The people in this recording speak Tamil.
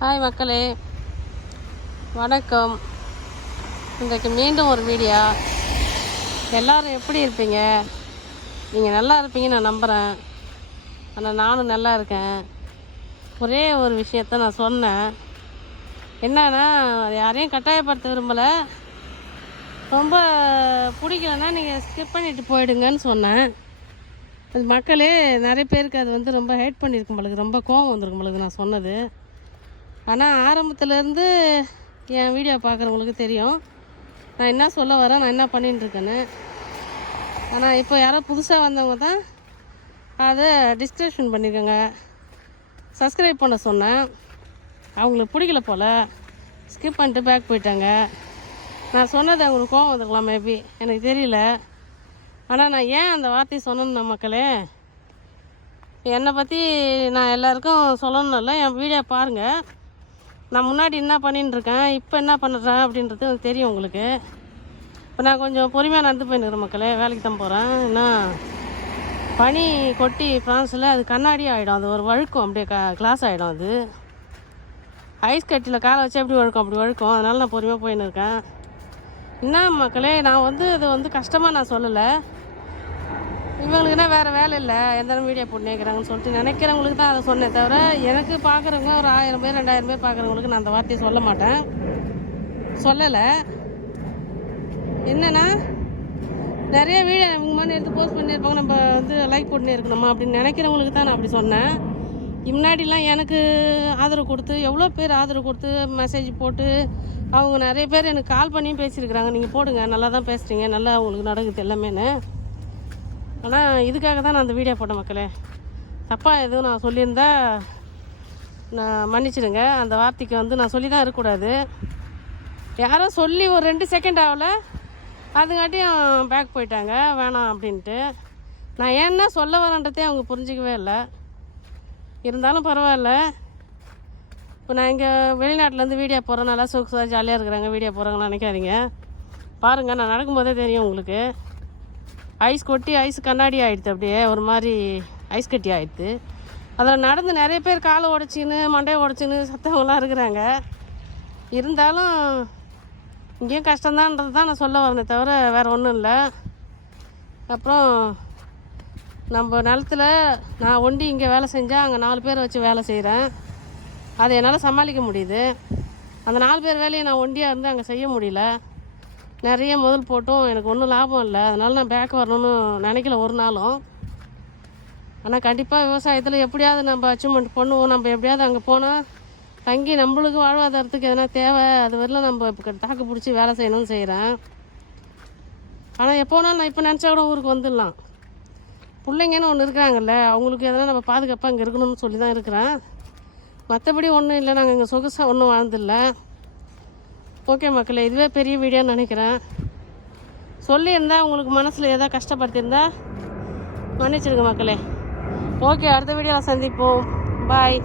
ஹாய் மக்களே, வணக்கம். இன்றைக்கு மீண்டும் ஒரு வீடியோ. எல்லோரும் எப்படி இருப்பீங்க? நீங்கள் நல்லா இருப்பீங்கன்னு நான் நம்புகிறேன். ஆனால் நானும் நல்லா இருக்கேன். ஒரே ஒரு விஷயத்த நான் சொன்னேன். என்னன்னா, யாரையும் கட்டாயப்படுத்த விரும்பலை. ரொம்ப பிடிக்கலன்னா நீங்கள் ஸ்கிப் பண்ணிவிட்டு போயிடுங்கன்னு சொன்னேன். அது மக்களே நிறைய பேருக்கு அது ரொம்ப ஹேட் பண்ணியிருக்கும் பொழுது, ரொம்ப கோவம் வந்திருக்கும் பொழுது நான் சொன்னது. ஆனால் ஆரம்பத்துலேருந்து என் வீடியோ பார்க்குறவங்களுக்கு தெரியும் நான் என்ன சொல்ல வரேன், நான் என்ன பண்ணிட்டுருக்கேன்னு. ஆனால் இப்போ யாரோ புதுசாக வந்தவங்க தான் அதை டிஸ்கிரிப்ஷன் பண்ணியிருக்கேங்க. சப்ஸ்கிரைப் பண்ண சொன்னேன், அவங்களுக்கு பிடிக்கல போல், ஸ்கிப் பண்ணிட்டு பேக் போயிட்டாங்க. நான் சொன்னது அவங்களுக்கு கோவம் வந்துருக்கலாம், மேபி எனக்கு தெரியல. ஆனால் நான் ஏன் அந்த வார்த்தையை சொன்னேன்னா மக்களே, என்னை பற்றி நான் எல்லாருக்கும் சொல்லணும்ல. என் வீடியோ பாருங்கள், நான் முன்னாடி என்ன பண்ணிட்டுருக்கேன், இப்போ என்ன பண்ணுறேன் அப்படின்றது எனக்கு தெரியும் உங்களுக்கு. இப்போ நான் கொஞ்சம் பொறுமையாக நடந்து போயின்னுக்கிறேன் மக்களே. வேலைக்கு தான் போகிறேன். ஏன்னா பனி கொட்டி ஃப்ரான்ஸில் அது கண்ணாடி ஆகிடும், அது ஒரு வழுக்கும், அப்படியே கிளாஸ் ஆகிடும். அது ஐஸ் கட்டியில் காலை வச்சு எப்படி வழுக்கும், அப்படி வழுக்கும். அதனால் நான் பொறுமையாக போயின்னு இருக்கேன். என்ன மக்களே, நான் அது கஷ்டமாக நான் சொல்லலை. இவங்களுக்குன்னா வேறு வேலை இல்லை, எந்த வீடியோ போட்டு நினைக்கிறாங்கன்னு சொல்லிட்டு நினைக்கிறவங்களுக்கு தான் அதை சொன்னேன். தவிர எனக்கு பார்க்குறவங்க ஒரு 1000 பேர் 2000 பேர் பார்க்குறவங்களுக்கு நான் அந்த வார்த்தையை சொல்ல மாட்டேன், சொல்லலை. என்னென்னா, நிறைய வீடியோ இவங்க மாதிரி எடுத்து போஸ்ட் பண்ணியிருப்பாங்க, நம்ம லைக் போட்டுனே இருக்கணுமா அப்படின்னு நினைக்கிறவங்களுக்கு தான் நான் அப்படி சொன்னேன். முன்னாடிலாம் எனக்கு ஆதரவு கொடுத்து, எவ்வளோ பேர் ஆதரவு கொடுத்து மெசேஜ் போட்டு, அவங்க நிறைய பேர் எனக்கு கால் பண்ணியும் பேசியிருக்கிறாங்க. நீங்கள் போடுங்க, நல்லா தான் பேசுகிறீங்க, நல்லா உங்களுக்கு நடக்குது எல்லாமேன்னு. ஆனால் இதுக்காக தான் நான் அந்த வீடியோ போட்டேன் மக்களே. தப்பாக எதுவும் நான் சொல்லியிருந்தா நான் மன்னிச்சிடுங்க. அந்த வார்த்தைக்கு நான் சொல்லி தான் இருக்கக்கூடாது. யாரோ சொல்லி ஒரு 2 செகண்ட் ஆகலை, அதுங்காட்டியும் பேக் போயிட்டாங்க வேணாம் அப்படின்ட்டு. நான் ஏன்னா சொல்ல வரேன்றதே அவங்க புரிஞ்சிக்கவே இல்லை. இருந்தாலும் பரவாயில்ல. இப்போ நான் இங்கே வெளிநாட்டிலேருந்து வீடியோ போகிறேன், நல்லா சொகுசாக ஜாலியாக இருக்கிறாங்க, வீடியோ போகிறாங்கன்னு நினைக்காதீங்க. பாருங்கள், நான் நடக்கும்போதே தெரியும் உங்களுக்கு. ஐஸ் கொட்டி ஐஸ் கண்ணாடி ஆகிடுது, அப்படியே ஒரு மாதிரி ஐஸ் கட்டி ஆகிடுது. அதில் நடந்து நிறைய பேர் காலை உடச்சின்னு மண்டையை உடச்சின்னு சத்தவங்களாம் இருக்கிறாங்க. இருந்தாலும் இங்கேயும் கஷ்டம்தான்றது தான் நான் சொல்ல வரேனே தவிர வேறு ஒன்றும் இல்லை. அப்புறம் நம்ம நிலத்தில் நான் ஒண்டி இங்கே வேலை செஞ்சால் அங்கே 4 பேர் வச்சு வேலை செய்கிறேன். அதை என்னால் சமாளிக்க முடியுது. அந்த 4 பேர் வேலையை நான் ஒண்டியாக இருந்து அங்கே செய்ய முடியல. நிறைய முதல் போட்டும் எனக்கு ஒன்றும் லாபம் இல்லை. அதனால் நான் பேக் வரணும்னு நினைக்கல ஒரு நாளும். ஆனால் கண்டிப்பாக விவசாயத்தில் எப்படியாவது நம்ம அச்சீவ்மெண்ட் பண்ணுவோம். நம்ம எப்படியாவது அங்கே போனால் தங்கி நம்மளுக்கு வாழ்வாதாரத்துக்கு எதனா தேவை, அது வரலாம் நம்ம இப்போ தாக்கு பிடிச்சி வேலை செய்யணும்னு செய்கிறேன். ஆனால் எப்போனாலும் நான் இப்போ நினச்சா கூட ஊருக்கு வந்துடலாம். பிள்ளைங்கன்னு ஒன்று இருக்கிறாங்கல்ல, அவங்களுக்கு எதனா நம்ம பாதுகாப்பாக இங்கே இருக்கணும்னு சொல்லி தான் இருக்கிறேன். மற்றபடி ஒன்றும் இல்லை, நாங்கள் இங்கே சொகுசாக ஒன்றும் வாழ்ந்தில்லை. ஓகே மக்களே, இதுவே பெரிய வீடியோன்னு நினைக்கிறேன். சொல்லியிருந்தா உங்களுக்கு மனசில் எதாவது கஷ்டப்படுத்தியிருந்தா மன்னிச்சிடுங்க மக்களே. ஓகே, அடுத்த வீடியோவில் சந்திப்போம். பாய்.